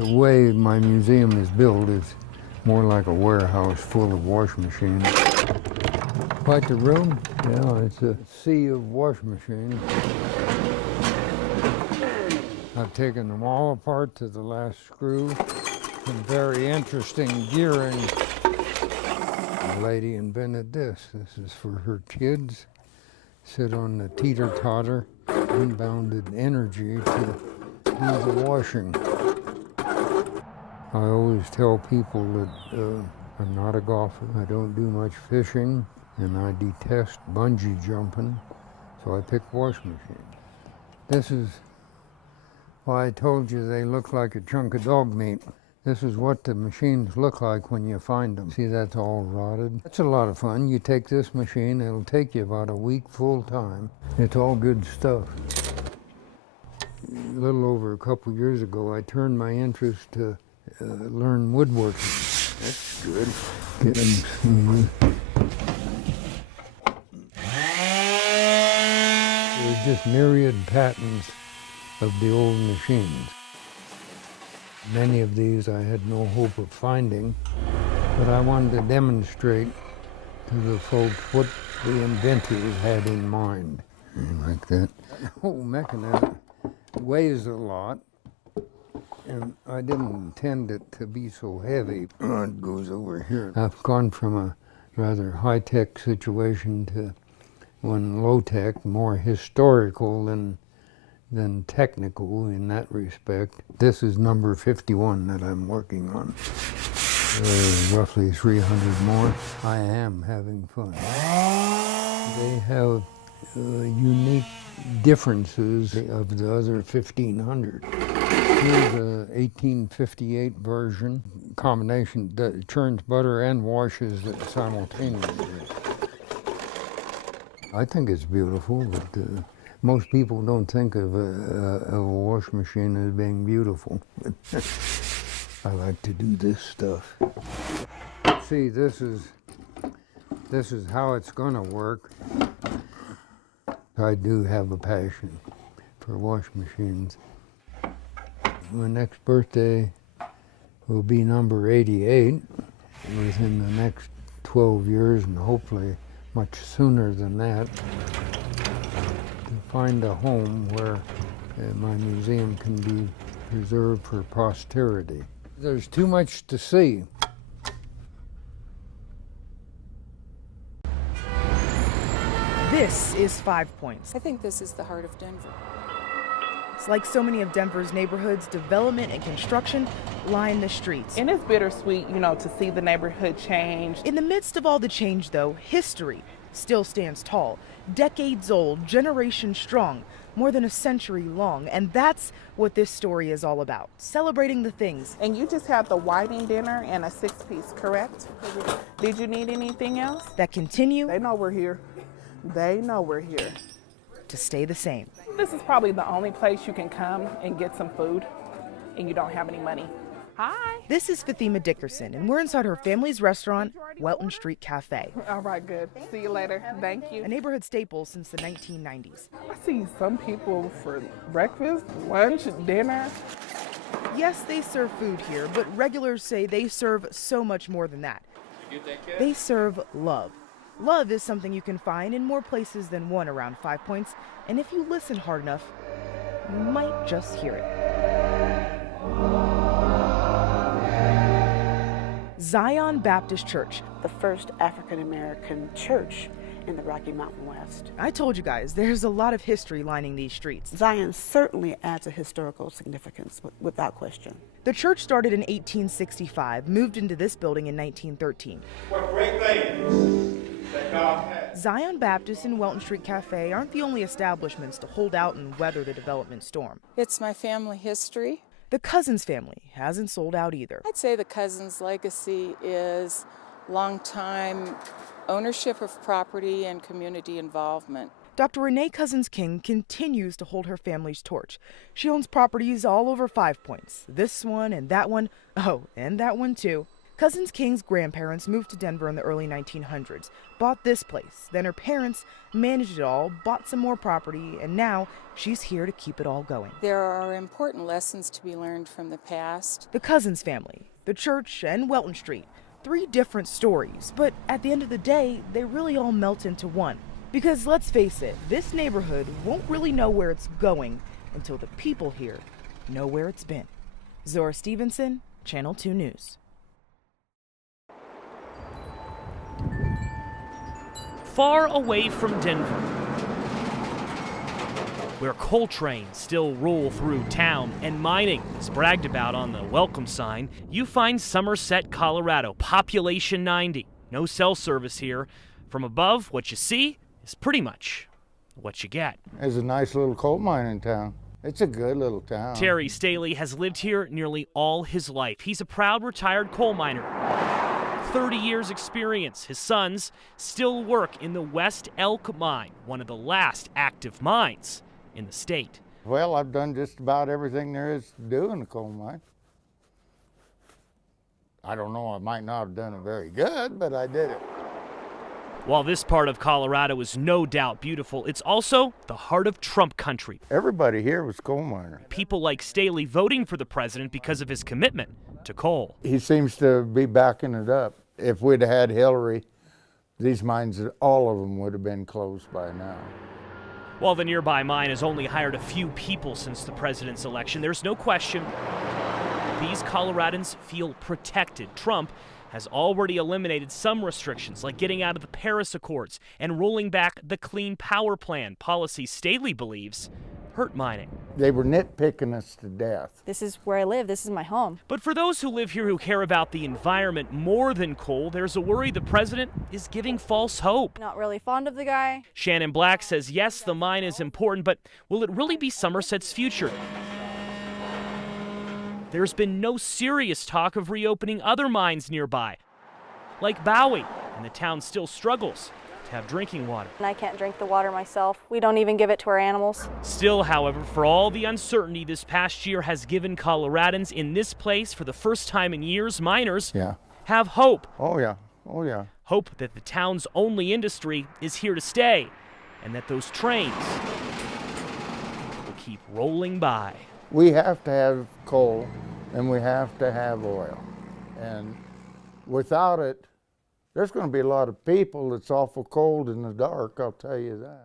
The way my museum is built is more like a warehouse full of wash machines. Quite the room. Yeah, it's a sea of wash machines. I've taken them all apart to the last screw. Some very interesting gearing. The lady invented this. This is for her kids. Sit on the teeter-totter, unbounded energy to do the washing. I always tell people that I'm not a golfer. I don't do much fishing, and I detest bungee jumping, so I pick wash machines. This is why I told you they look like a chunk of dog meat. This is what the machines look like when you find them. See, that's all rotted. It's a lot of fun. You take this machine, it'll take you about a week full time. It's all good stuff. A little over a couple years ago, I turned my interest to learn woodworking. That's good. Get them smooth. There's just myriad patents of the old machines. Many of these I had no hope of finding, but I wanted to demonstrate to the folks what the inventors had in mind. Like that. The whole mechanism weighs a lot, and I didn't intend it to be so heavy. Oh, it goes over here. I've gone from a rather high-tech situation to one low-tech, more historical than technical in that respect. This is number 51 that I'm working on. Roughly 300 more. I am having fun. They have unique differences of the other 1,500. Here's a 1858 version, combination that churns butter and washes it simultaneously. I think it's beautiful, but most people don't think of a wash machine as being beautiful. I like to do this stuff. See, this is how it's gonna work. I do have a passion for wash machines. My next birthday will be number 88 within the next 12 years, and hopefully much sooner than that, to find a home where my museum can be preserved for posterity. There's too much to see. This is 5 Points. I think this is the heart of Denver. It's like so many of Denver's neighborhoods, development and construction line the streets. And it's bittersweet, to see the neighborhood change. In the midst of all the change, though, history still stands tall. Decades old, generations strong, more than a century long. And that's what this story is all about, celebrating the things. And you just had the whiting dinner and a 6-piece, correct? Did you need anything else? That continue. They know we're here. They know we're here. To stay the same. This is probably the only place you can come and get some food and you don't have any money. Hi. This is Fatima Dickerson, and we're inside her family's restaurant, Welton Street Cafe. All right, good. See you later. Thank you. A neighborhood staple since the 1990s. I see some people for breakfast, lunch, dinner. Yes, they serve food here, but regulars say they serve so much more than that. They serve love. Love is something you can find in more places than one around 5 Points, and if you listen hard enough, you might just hear it. Zion Baptist Church. The first African-American church in the Rocky Mountain West. I told you guys, there's a lot of history lining these streets. Zion certainly adds a historical significance, without question. The church started in 1865, moved into this building in 1913. What great things that God has. Zion Baptist and Welton Street Cafe aren't the only establishments to hold out and weather the development storm. It's my family history. The Cousins family hasn't sold out either. I'd say the Cousins' legacy is long-time ownership of property and community involvement. Dr. Renee Cousins King continues to hold her family's torch. She owns properties all over 5 Points. This one and that one. Oh, and that one too. Cousins King's grandparents moved to Denver in the early 1900s, bought this place. Then her parents managed it all, bought some more property, and now she's here to keep it all going. There are important lessons to be learned from the past. The Cousins family, the church, and Welton Street. 3 different stories, but at the end of the day, they really all melt into one. Because let's face it, this neighborhood won't really know where it's going until the people here know where it's been. Zora Stevenson, Channel 2 News. Far away from Denver, where coal trains still roll through town and mining is bragged about on the welcome sign, you find Somerset, Colorado, population 90. No cell service here. From above, what you see is pretty much what you get. There's a nice little coal mine in town. It's a good little town. Terry Staley has lived here nearly all his life. He's a proud retired coal miner. 30 years experience. His sons still work in the West Elk mine, one of the last active mines in the state. Well, I've done just about everything there is to do in the coal mine. I don't know, I might not have done it very good, but I did it. While this part of Colorado is no doubt beautiful, it's also the heart of Trump country. Everybody here was coal miner. People like Staley voting for the president because of his commitment to coal. He seems to be backing it up. If we'd had Hillary, these mines, all of them would have been closed by now. While the nearby mine has only hired a few people since the president's election, there's no question these Coloradans feel protected. Trump has already eliminated some restrictions, like getting out of the Paris Accords and rolling back the Clean Power Plan, policy Staley believes hurt mining. They were nitpicking us to death. This is where I live. This is my home. But for those who live here who care about the environment more than coal, there's a worry the president is giving false hope. Not really fond of the guy. Shannon Black says, yes, the mine is important, but will it really be Somerset's future? There's been no serious talk of reopening other mines nearby, like Bowie, and the town still struggles to have drinking water. And I can't drink the water myself. We don't even give it to our animals. Still, however, for all the uncertainty this past year has given Coloradans in this place for the first time in years, miners have hope. Oh yeah, oh yeah. Hope that the town's only industry is here to stay, and that those trains will keep rolling by. We have to have coal and we have to have oil. And without it, there's going to be a lot of people that's awful cold in the dark, I'll tell you that.